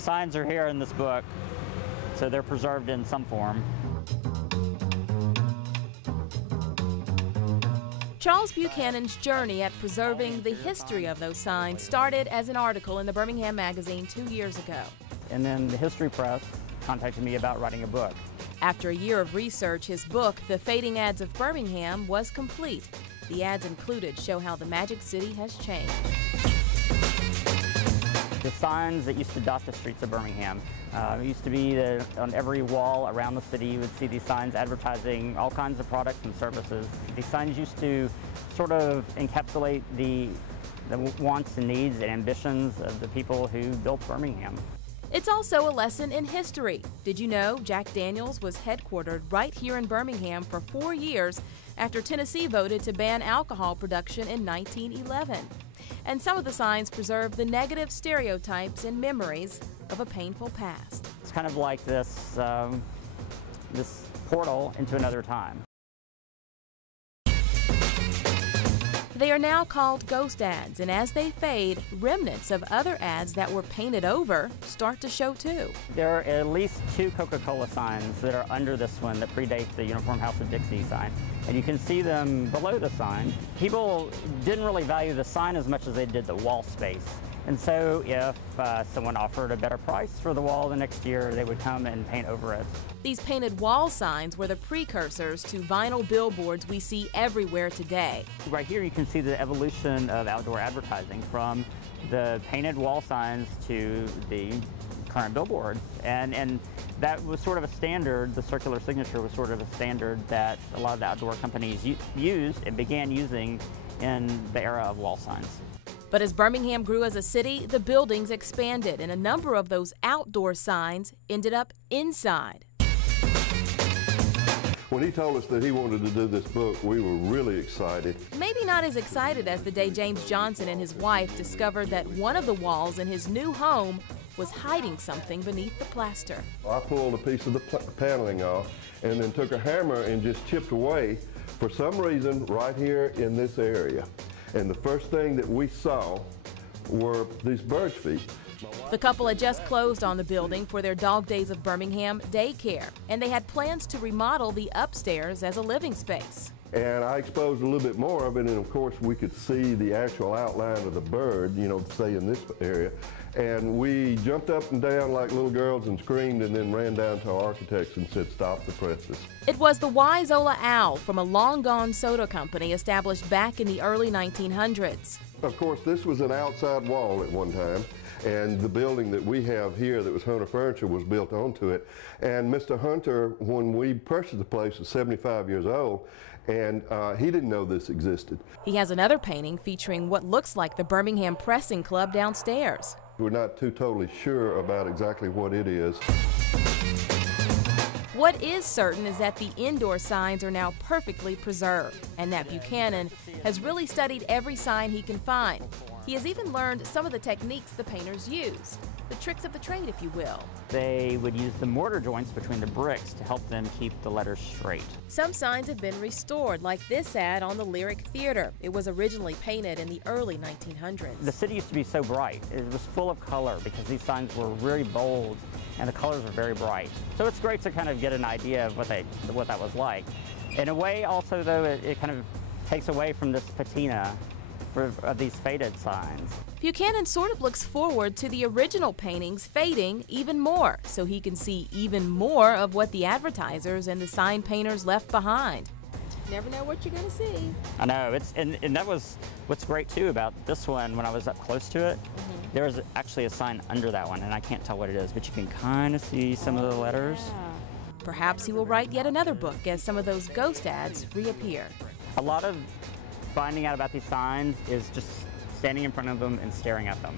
The signs are here in this book, so they're preserved in some form. Charles Buchanan's journey at preserving the history of those signs started as an article in the Birmingham magazine 2 years ago. And then the History Press contacted me about writing a book. After a year of research, his book, The Fading Ads of Birmingham, was complete. The ads included show how the Magic City has changed. The signs that used to dot the streets of Birmingham. It used to be that on every wall around the city you would see these signs advertising all kinds of products and services. These signs used to sort of encapsulate the wants and needs and ambitions of the people who built Birmingham. It's also a lesson in history. Did you know Jack Daniels was headquartered right here in Birmingham for 4 years after Tennessee voted to ban alcohol production in 1911? And some of the signs preserve the negative stereotypes and memories of a painful past. It's kind of like this, this portal into another time. They are now called ghost ads, and as they fade, remnants of other ads that were painted over start to show too. There are at least 2 Coca-Cola signs that are under this one that predate the Uniform House of Dixie sign, and you can see them below the sign. People didn't really value the sign as much as they did the wall space. And so if someone offered a better price for the wall the next year, they would come and paint over it. These painted wall signs were the precursors to vinyl billboards we see everywhere today. Right here you can see the evolution of outdoor advertising from the painted wall signs to the current billboards. And that was sort of a standard, the circular signature was sort of a standard that a lot of the outdoor companies used and began using in the era of wall signs. But as Birmingham grew as a city, the buildings expanded, and a number of those outdoor signs ended up inside. When he told us that he wanted to do this book, we were really excited. Maybe not as excited as the day James Johnson and his wife discovered that one of the walls in his new home was hiding something beneath the plaster. I pulled a piece of the paneling off and then took a hammer and just chipped away, for some reason, right here in this area. And the first thing that we saw were these bird's feet. The couple had just closed on the building for their Dog Days of Birmingham daycare, and they had plans to remodel the upstairs as a living space. And I exposed a little bit more of it, and of course we could see the actual outline of the bird, you know, say in this area. And we jumped up and down like little girls and screamed, and then ran down to our architects and said, "Stop the presses." It was the Wise-Ola Owl from a long-gone soda company established back in the early 1900s. Of course, this was an outside wall at one time, and the building that we have here that was Hunter Furniture was built onto it. And Mr. Hunter, when we purchased the place, was 75 years old, and he didn't know this existed. He has another painting featuring what looks like the Birmingham Pressing Club downstairs. We're not too totally sure about exactly what it is. What is certain is that the indoor signs are now perfectly preserved, and that Buchanan has really studied every sign he can find. He has even learned some of the techniques the painters use, the tricks of the trade, if you will. They would use the mortar joints between the bricks to help them keep the letters straight. Some signs have been restored, like this ad on the Lyric Theater. It was originally painted in the early 1900s. The city used to be so bright. It was full of color because these signs were very bold and the colors were very bright. So it's great to kind of get an idea of what that was like. In a way, also, though, it kind of takes away from this patina of these faded signs. Buchanan sort of looks forward to the original paintings fading even more, so he can see even more of what the advertisers and the sign painters left behind. Never know what you're going to see. I know, and that was what's great too about this one. When I was up close to it, there was actually a sign under that one, and I can't tell what it is, but you can kind of see some of the letters. Yeah. Perhaps he will write yet another book as some of those ghost ads reappear. A lot of finding out about these signs is just standing in front of them and staring at them.